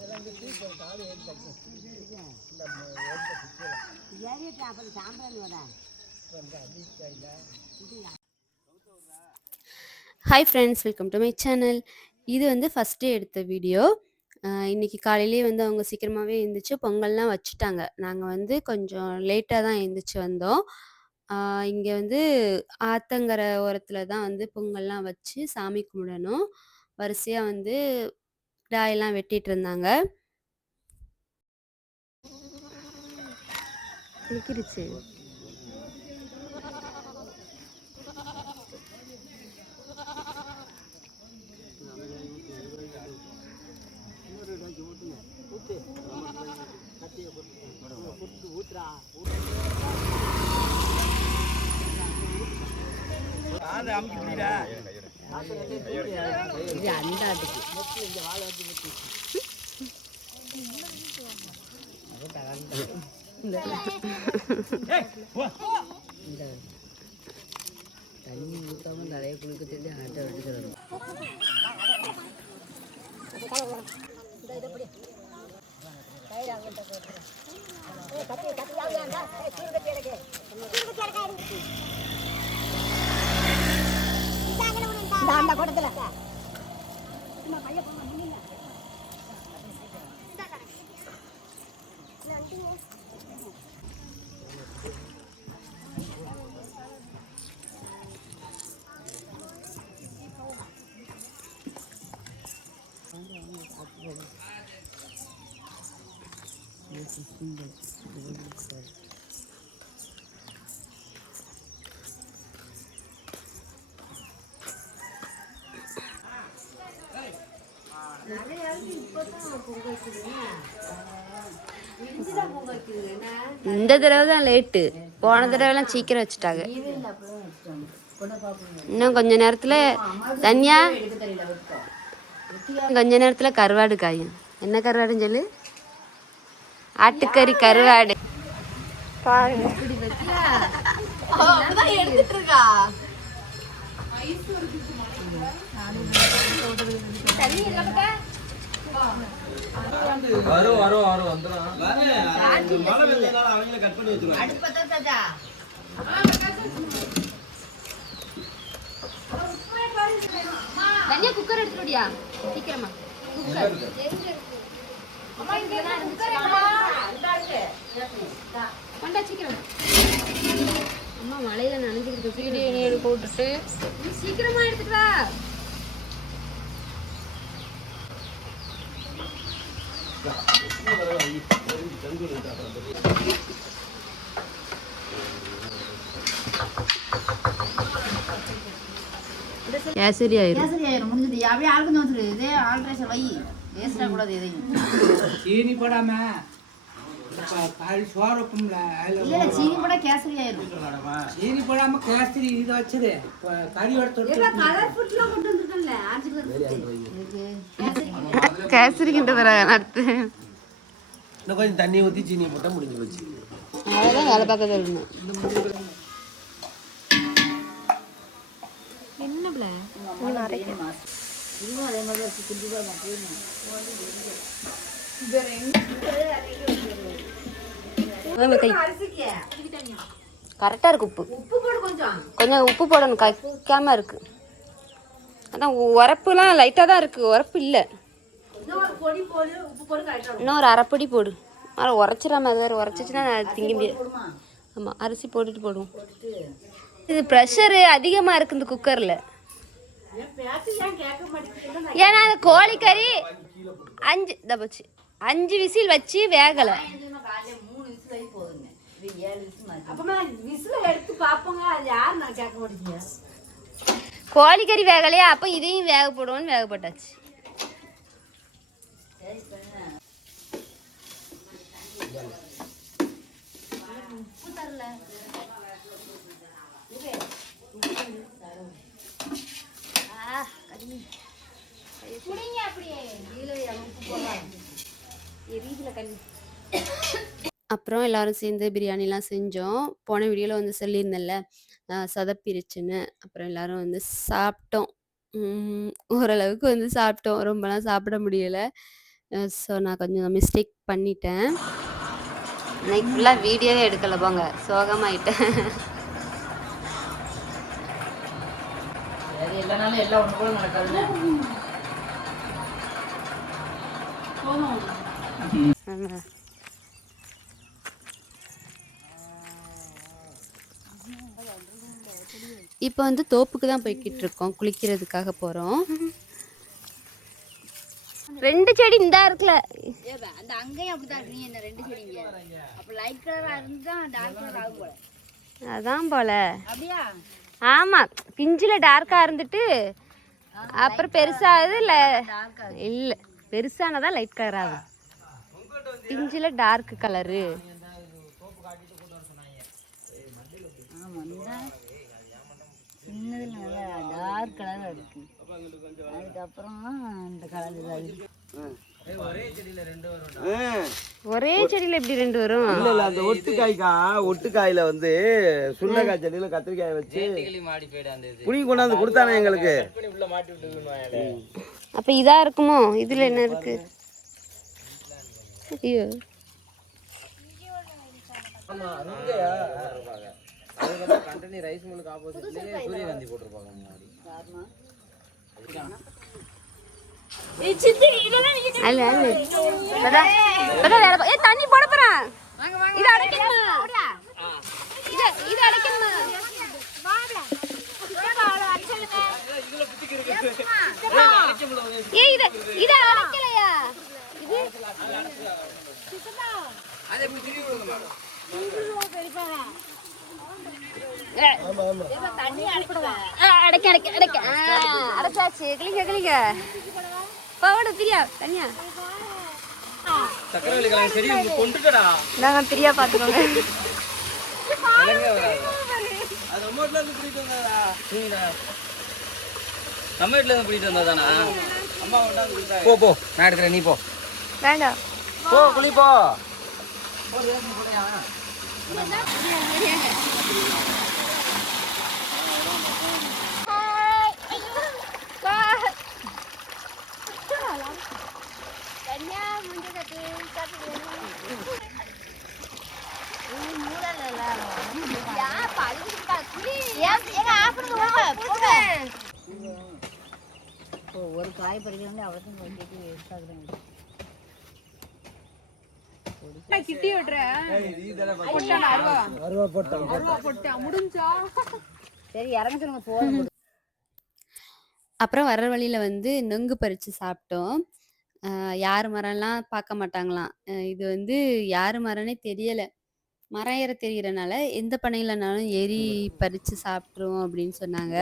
Hi friends, welcome to my channel. இது வந்து first day எடுத்த வீடியோ. இன்னைக்கு காலையிலேயே வந்து அவங்க சீக்கிரமாகவே எழுந்திரிச்சு பொங்கல்லாம் வச்சுட்டாங்க. நாங்கள் வந்து கொஞ்சம் லேட்டாக தான் எழுந்திரிச்சு வந்தோம். இங்கே வந்து ஆத்தங்கரை ஓரத்தில் தான் வந்து பொங்கல்லாம் வச்சு சாமி கும்பிடணும். வரிசையாக வந்து கிடாயெல்லாம் வெட்டிட்டு இருந்தாங்க. கிழிக்கிருச்சு. தண்ணி ஊற்றாம தலையை குளிக்க சொல்லி ஆட்டை வெட்டுக்கிறோம். இந்த தடவை தான் லேட்டு. போன தடவைலாம் சீக்கிரம் வச்சுட்டாங்க. இன்னும் கொஞ்ச நேரத்தில் தனியா கொஞ்ச நேரத்தில் கருவாடு காயும். என்ன கருவாடுன்னு சொல்லு? ஆட்டுக்கறி கருவாடு. குக்கர் எடுத்துடியா சீக்கிரமா. அம்மா மழையில நனைஞ்சுக்கிட்டு வீடியோ போட்டுட்டு சீக்கிரமா எடுத்துட்டு வா. கேசரி ஆயிரும் முடிஞ்சது. அப்படியே ஆள் கொஞ்சம் வந்துரு. இதே ஆல்ட்ரேஷன் வை, வேஸ்டா கூடாது எதையும். சீனி போடாம சீனி போட கேசரி ஆயிரும். சீனி போடாம கேசரி இதை வச்சது கறியோட கேசரி கிட்ட அடுத்து இன்னும் கொஞ்சம் தண்ணி ஊற்றி சீனி போட்டால் முடிஞ்சு போச்சு. அதான் வேலை பார்க்கறது இருக்கணும். கரெக்டா இருக்கு. உப்பு கொஞ்சம் உப்பு போடணும். கைக்காம இருக்கு. அதான் உரப்புலாம் லைட்டா தான் இருக்கு. உரப்பு இல்லை. இன்னொரு அரைப்பொடி போடு. உரைச்சிடாம அது வேற. உரைச்சிச்சுன்னா திங்க முடியாது. ஆமா, அரிசி போட்டுட்டு போடுவோம். இது ப்ரெஷரு அதிகமா இருக்கு இந்த குக்கர்ல. ஏன்னா அந்த கோழிக்கறி 5 விசில் வச்சு வேகலை. கோழிக்கறி வேகலையா? அப்போ இதையும் வேக போடுவோன்னு வேகப்பட்டாச்சு. அப்புறம் எல்லாரும் சேர்ந்து பிரியாணிலாம் செஞ்சோம். போன வீடியோவில் வந்து சொல்லியிருந்தேன்ல சொதப்பிருச்சுன்னு. அப்புறம் எல்லாரும் வந்து சாப்பிட்டோம். ஓரளவுக்கு வந்து சாப்பிட்டோம். ரொம்பலாம் சாப்பிட முடியலை. ஸோ நான் கொஞ்சம் மிஸ்டேக் பண்ணிட்டேன். இன்னைக்கு ஃபுல்லாக வீடியோவே எடுக்கலை போங்க, சோகமாயிட்டேன். எல்லானாலும் எல்லாம் ஒன்று கூட நடக்காதுல்ல. இப்போ வந்து தோப்புக்கு தான் போய்கிட்டு இருக்கோம், குளிக்கிறதுக்காக போகிறோம். 2 செடி இந்தா இருக்குல்ல, அந்த அங்கேயும் அப்படிதான் இருக்கு. நீ என்ன 2 செடிங்க அப்போ லைட் கலரா இருந்தா டார்க் கலர் ஆகும் போல. அதான் போல. அப்படியா? ஆமாம், பிஞ்சில் டார்க்காக இருந்துட்டு அப்புறம் பெருசாகுது. இல்லை, பெருசானதான் லைட் கலர் ஆகும். பிஞ்சில் டார்க் கலரு. சின்னதுல நல்லா டார்க் கலர் இருக்கு. அதுக்கப்புறம் இந்த கலர் ஒரே செடியில எப்படி 2 வரும்? இல்ல அந்த ஒட்டுக்காயில வந்து சுண்டைக்காய் செடியில கத்திரிக்காய் வச்சு புளி கொண்டாந்து கொடுத்தானே எங்களுக்கு. அப்ப இதா இருக்குமோ? இதுல என்ன இருக்கு? ஐயோ, ரைஸ் மில்லுக்கு ஆப்போசிட்லயே சூரியகாந்தி போட்டுருப்பாங்க முன்னாடி. தண்ணி போட போறேன். இது அடைக்கணுமா? இது அடைக்கணுமா? இது அடைக்கலையா? அடைச்சாச்சு. கிளிங்க கிளிங்க போட பிரியா தனியா நாங்க பிரியா பாத்துக்கோங்க. நம்ம வீட்டுல இருந்து போயிட்டு வந்ததானா? போ போ, நான் எடுக்கிறேன், நீ போ. வேண்டாம், போ குளி போ. ஒரு காய் பறிக்க அவசியம் கிட்டி முடிஞ்சா சரி இறங்க சொல்லுங்க போதும். அப்புறம் வர்ற வழியில் வந்து நொங்கு பறித்து சாப்பிட்டோம். யார் மரம்லாம் பார்க்க மாட்டாங்களாம். இது வந்து யார் மரம்னே தெரியலை. மரம் ஏற தெரியறனால எந்த பனையிலனாலும் ஏறி பறித்து சாப்பிட்ருவோம் அப்படின்னு சொன்னாங்க.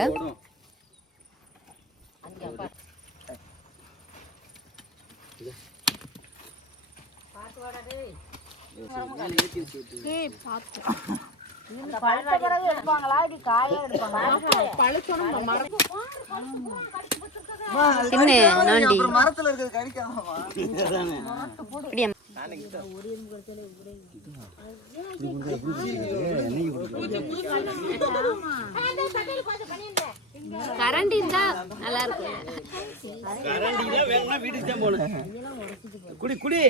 மரத்துல இருக்கிறது கடிக்காம கரண்டி இருந்தா நல்லா இருக்கும். வீட்டுக்கு தான் போனேன். குடி குடி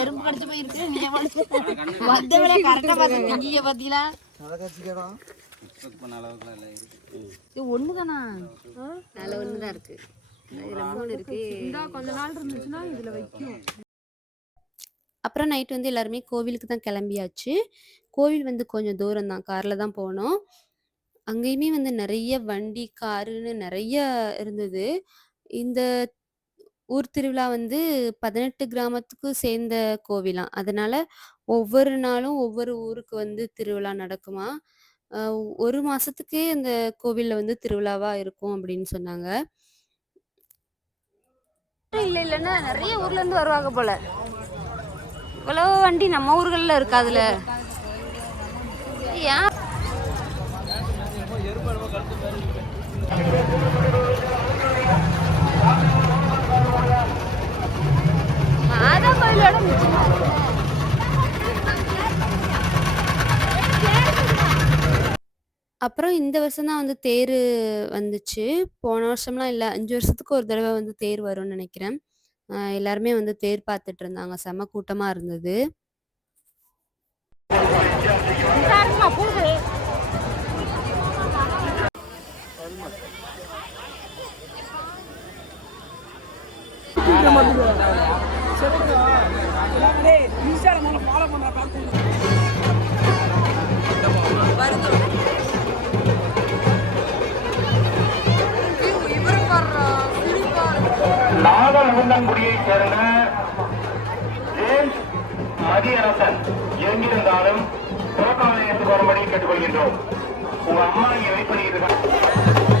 எறும்பு கடிச்சு போயிருக்கு. வந்தவளே கரெக்டா பார்த்து இங்க பாத்தீங்களா? இது ஒண்ணுதானா? நல்ல ஒண்ணுதான் இருக்கு. இதுல 3 இருக்கு. கொஞ்ச நாள் இருந்துச்சுன்னா இதுல வைக்கும். அப்புறம் நைட் வந்து எல்லாருமே கோவிலுக்கு தான் கிளம்பியாச்சு. கோவில் வந்து கொஞ்சம் தூரம் தான், காரில் தான் போனோம். அங்கேயுமே வந்து நிறைய வண்டி காருன்னு நிறைய இருந்தது. இந்த ஊர் திருவிழா வந்து 18 கிராமத்துக்கு சேர்ந்த கோவிலாம். அதனால ஒவ்வொரு நாளும் ஒவ்வொரு ஊருக்கு வந்து திருவிழா நடக்குமா. 1 மாசத்துக்கே அந்த கோவில்ல வந்து திருவிழாவா இருக்கும் அப்படின்னு சொன்னாங்க. இல்லைன்னா நிறைய ஊர்ல இருந்து வருவாங்க போல. இவ்வளோ வண்டி நம்ம ஊர்களில் இருக்காதுல்ல. ஏன் மாதா கோயிலோட மிச்சமா அப்புறம் இந்த வருஷம் தான் வந்து தேர் வந்துச்சு. போன வருஷம்லாம் இல்ல. 5 வருஷத்துக்கு ஒரு தடவ வந்து தேர் வரும்னு நெனைக்கிறேன். எல்லாருமே வந்து தேர் பார்த்துட்டு இருந்தாங்க. செம்ம கூட்டமா இருந்தது. நாகமுந்தங்குடியைச் சேர்ந்த ஜேம்ஸ் மதியரசன் எங்கிருந்தாலும் துவக்க நிலையத்துக்கு வரும்படி கேட்டுக்கொள்கின்றோம். உங்க அம்மா இங்க வெயிட் பண்ணிட்டு இருக்காங்க.